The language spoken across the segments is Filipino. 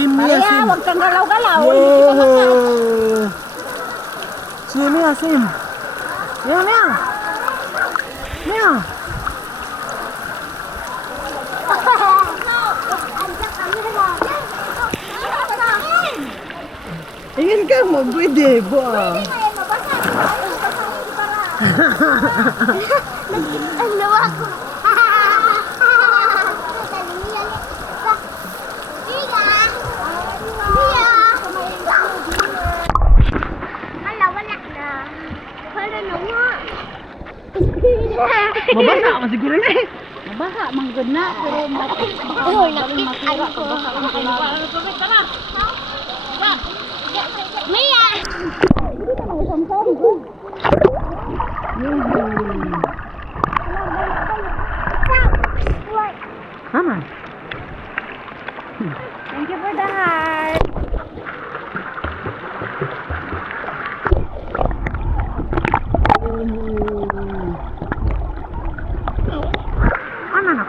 Sim Mia, Maria, Sim. huwag kang galaw-galaw. Hindi kita makas. Sim Mia, Sim. Mia, Mia. Mia. Ingin ka mo, pwede ba? Ano ako? Mabasa ka siguro na eh. Mabaha, manggod na. Pero nakit. Ay, makira ko. Tara. Mia! Hindi ka mga samsam. Mama. Thank you for the heart. Ano na?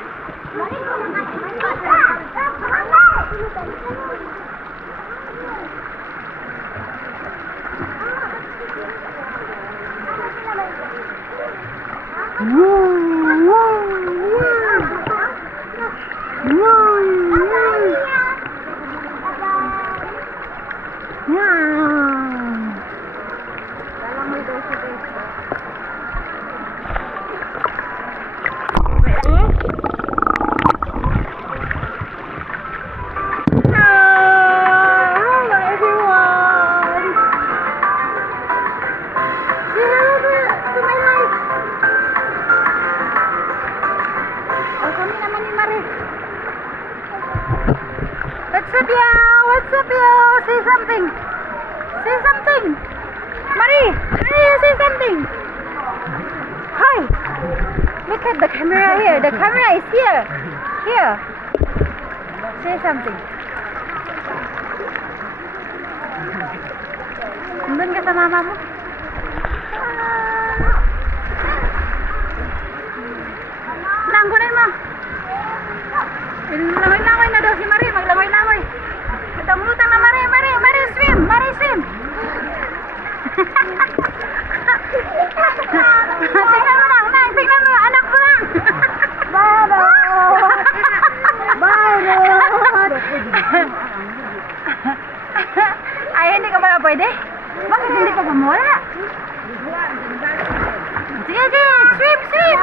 What's up, yo? What's up, yo? Say something. Say something. Marie, Marie, say something. Hi. Look at the camera here. The camera is here. Here. Say something. Nandun ka sa mama mo? Nanggunin mo. Langoy-langoy na daw si Marie. Maglangoy-langoy. Lutang-lutang na Marie. Marie, Marie, swim. Marie, swim. Tingnan mo lang. Tingnan mo. Anak ko lang. Baro. Baro. Ay, hindi ka pala pwede? Bakit hindi ka bumula? Sige, sige. Swim, swim.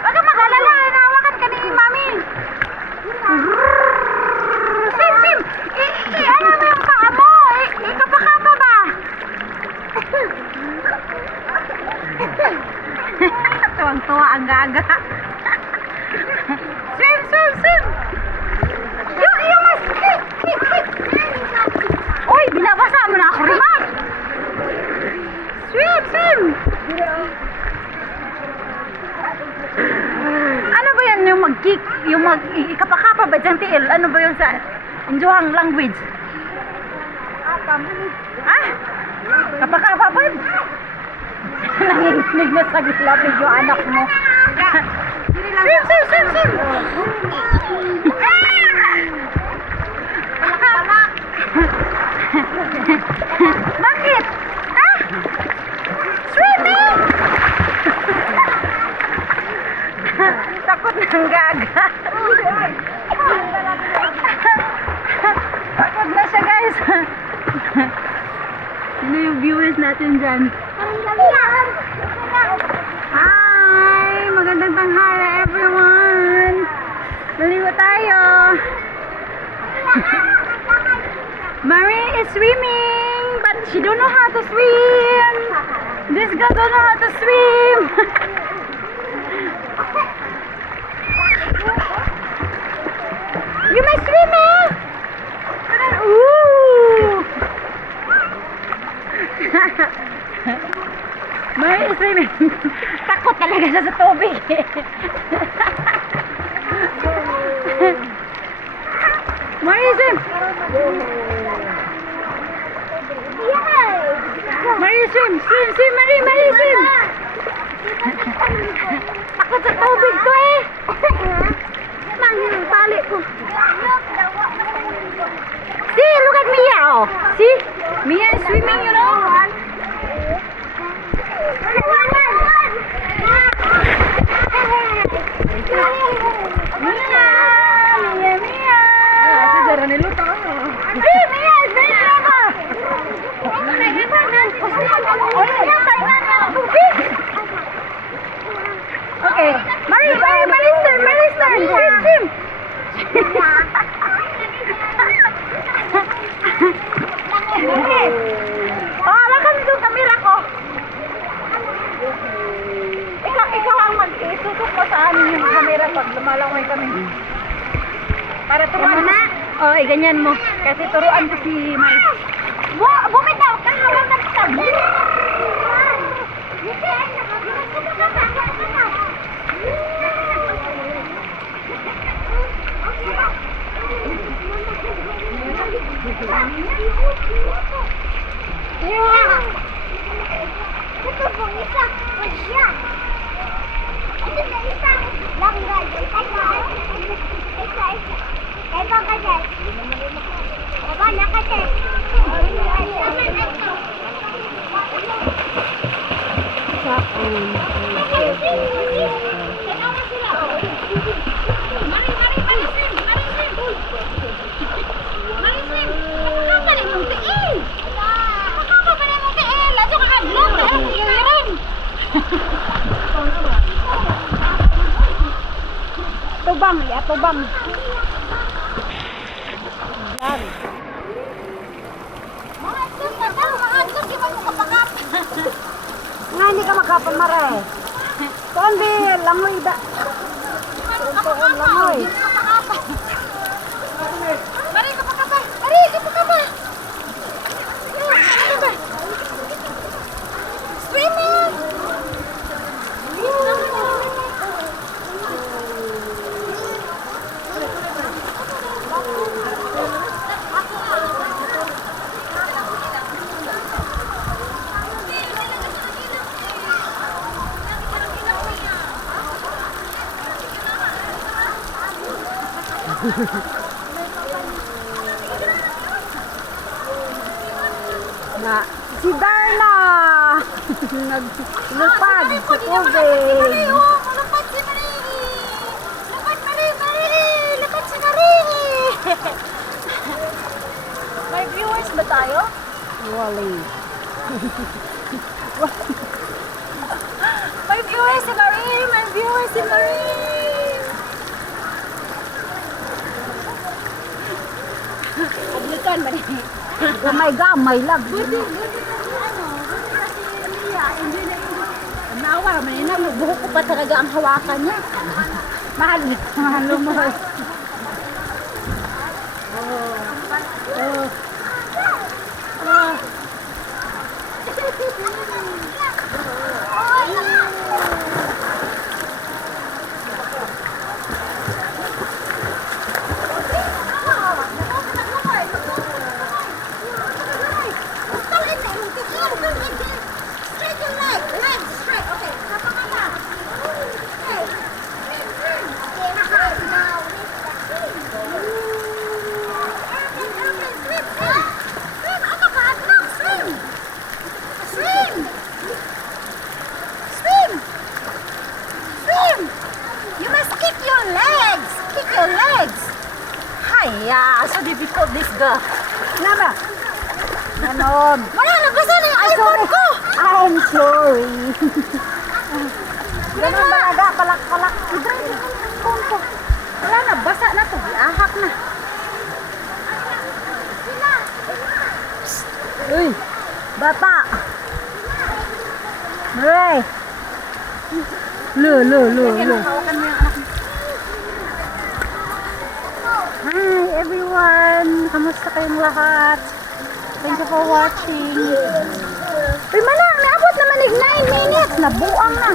Huwag ka mag-alala. Nahawakan ka ni Mami. Swim, swim. Ano mo yung paa mo? Ikapakapa ba? Tuwang-tuwa ang gaga. Swim, swim, swim. You must kick, kick, kick. Uy, binabasa mo na ako, Rimak. Swim, swim. Ano ba yan yung mag-kick, yung ikapakapa ba dyan, tiil? Ano ba yung sa Injuhang language? Ha? Kapakapa ba? Nanginig na sa gilapig yung anak mo. Swim, swim, swim, swim. Bakit? Ha? Swimming! Takot ng gaga. Takot na siya, guys. Sino yung viewers natin dyan? Hi! Magandang tanghali, everyone! Maligo tayo! Marie is swimming, but she don't know how to swim. This girl don't know how to swim. You may swim, eh? Ooh! Marie is swimming. Takot talaga siya sa tubig. Marie swim. Marie swim, swim, swim, Marie, Marie swim. Takot sa tubig to eh. Nang yung tali ko. Oh, see? Mia is swimming, you know? Mia! Ate, dara niluto. See, Mia is very clever! Okay, Mary's turn! Swim! Oh, hawakan mo yung camera ko. Ikaw ang mag-itutok mo sa amin yung camera pag lumalaway kami. Para turuan mo. Oh, ganyan mo. Kasi turuan ko si Mari. Bumitaw ka, hawak na kita. Ito pong isa, siya. Ito na isa, langgal. Isa. Ito kasi. Aba, nakasi. Tubang, ya, tubang. Yan. Nga, hindi ka makapamara eh. Tuon, di, langoy da. Tuon, langoy. Mari ka pa ka ba? Mari ka pa ka ba? Swimming! Na, si Darna! Naglupad sa tubig. Lapad si Mari! Lapad Mari! Lapad si Mari! May viewers ba tayo? Wally. May viewers si Mari! May viewers si Mari! Publikan ba ni? Gamay lang. Nawa, manina, buhok ko pa talaga ang hawakan niya. Mahal mo. Hiya, so difficult this girl. Naba? Ganon. Wala, nabasa na yung iPhone ko! I'm sorry. Ganon talaga, palak-palak. Wala na, basa na to. Ahak na. Uy, bata. Maray. Lo. Hawakan mo yung anak mo. Hi everyone! Kamusta kayong lahat? Thank you for watching. Uy, manang, naabot naman 9 minutes. Nabuang na.